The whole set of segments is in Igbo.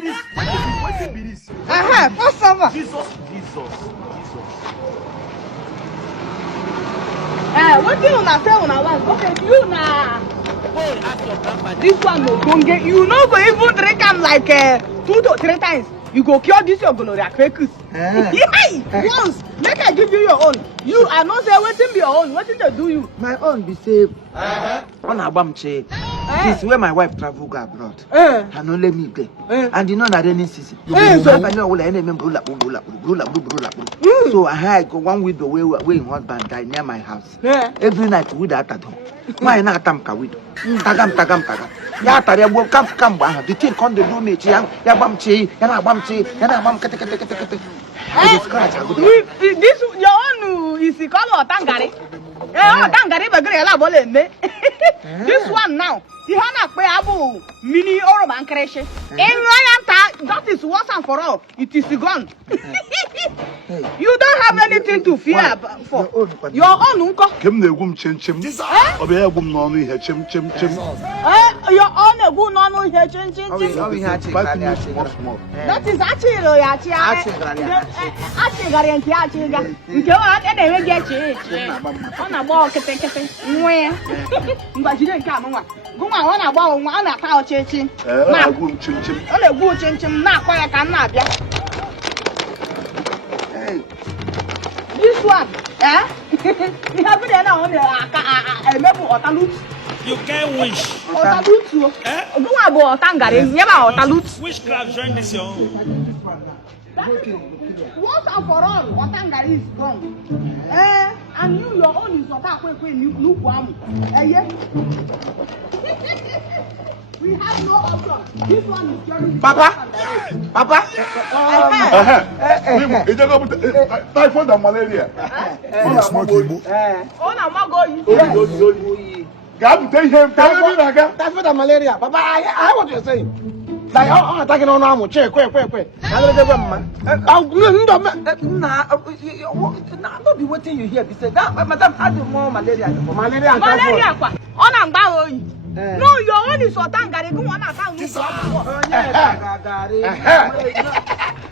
be this? What be this? What's over? Jesus. What do you na say una want? Okay, you na. Wait, ask your grandpa. This one no don't get. You no go even drink am like 2 to 3 times. You go cure this your gonorrhea quick. Once, make I give you your own. You are not say wetin be your own. Wetin dey do you? My own be say, on Abamche. This is where my wife travel go abroad. And only me there. And you know that any season. So I know all any member So I go one window where husband die near my house. Every night with that at home. Why not tamka widow? Tagam. Ya tare bo kam ba. The thing come dey do me chi ya bam chi, ya bam kete. This your own is called Otangari. Otangari be grey la bole me. This one now. Ihana pe abu mini oroman crash. That is once and for all. It is gone. You don't have anything to fear for. Your own unko. Kem na egum chim. Obe egum no no ihe chim. Your own egum no no ihe chim. That is actually nke wa na-enwe gị eche. Ọ na-agba okete nwe. Mgbajide nke anụnwa. Gụnwa ọ na-agba onwe, ọ na-ata ọchịchị. Na egum chim. Ọ na-egwu chim na-akwa ya ka m na-abịa. This one, you have been there on a level of Talut. You can't wish. Talut, go about Tangari, never Talut. Witchcraft join this your own. Once and for all, Tangari is gone. And you, your own is not when you one. We have no option. This one is very Papa. It's just typhoid and malaria. Oh, now Mago. God, take him. Typhoid and malaria. Papa, I what you're saying. Like, attacking on armor. Quick. Not be waiting you here. Say that, madam, I do more malaria. Malaria. On and bow. No, your own is Otangari. Go on and found this one.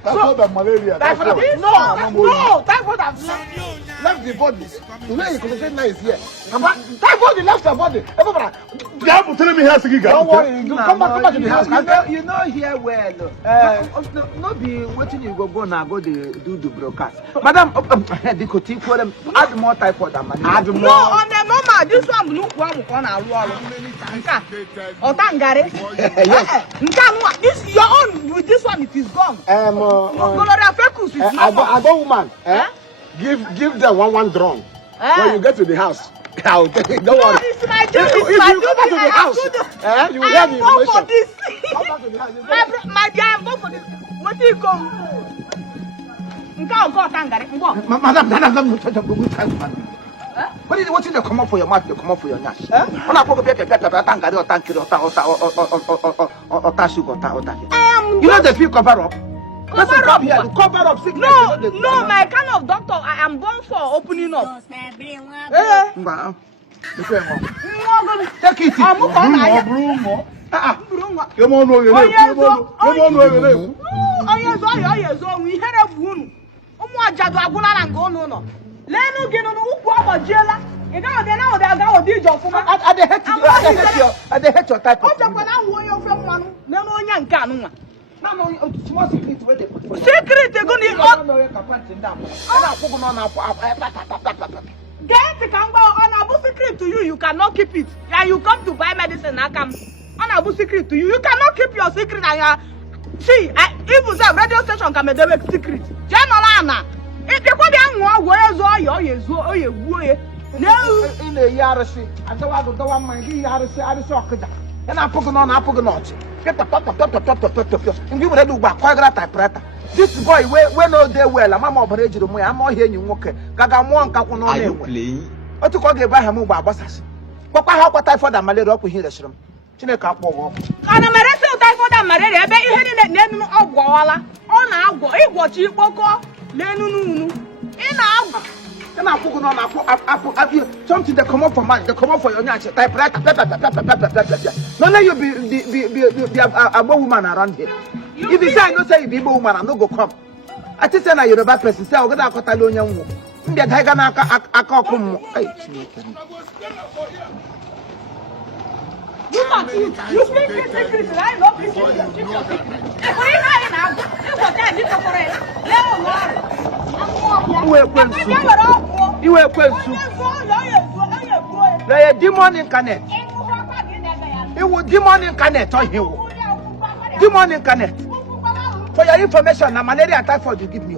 Typhoid and malaria. No, typhoid has left the body. The way you could say nice here. Typhoid left the body. You have to tell me how to get. Don't worry, you come back to the house. You know here well. No be waiting you go now go do the broadcast. Madam, the coty for them add more typhoid and malaria. No, on the normal, this one look one corner wall. Otangari. Yes. This your own with this one it is gone. I go woman. Give them one drum. When you get to the house. I'll take it. Don't worry. It's my job. If you go back to the house, you will have the information. My dear, I'm going for this. What do you go? Madam, what is what you come up for your mouth? You come up for your nyash. On a pocket tangari or tank or tashu. You know the few cover up. Cover up sickness. No, my kind of doctor. I am born for opening up. Take it. I hate your type of secret, they're going get on a secret to you. You cannot keep it. Yeah, you come to buy medicine. I come on a secret to you. You cannot keep your secret. See, even the radio station can make the secret. General, if you go where's all your no, in the Yarasi, I don't want to go on my Yarasi. I saw and I put on get the and you will do back quite a typewriter. This boy, when no day well, I'm more bridge to me. I'm more here in Walker. Gagamonka on what to call the Bahamu Babasas. Papa, how about typhoid and malaria up here? Chineka walk. And I'm typhoid and malaria. I bet you had it name of Walla. On our boy, what you walk Lenunu in our. And I put on something that come up for man, they come up for your natural typewriter. No, you be a woman around here. If you say I don't say you be Igbo woman, I'm not go come. I just say na Yoruba person say I'm gonna akota lo onye nwo. Mbia ga na aka okum. Hey, look at you. You think this secret, right? No, this is your secret. You are kwensu. There demon incarnate. It was demon incarnate on him. Demon incarnate. For your information, na malaria and typhoid you give me.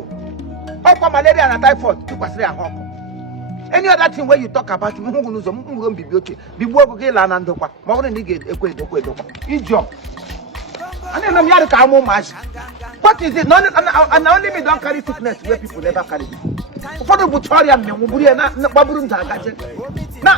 How malaria and typhoid to pass there home. Any other thing where you talk about be beauty. Be work again and dokwa. More than ekwe. Idiot. And then I'm here to come home. What is it? And only me don't carry sickness where people never carry it. For the Butorian, na Baburun Zagaje. No.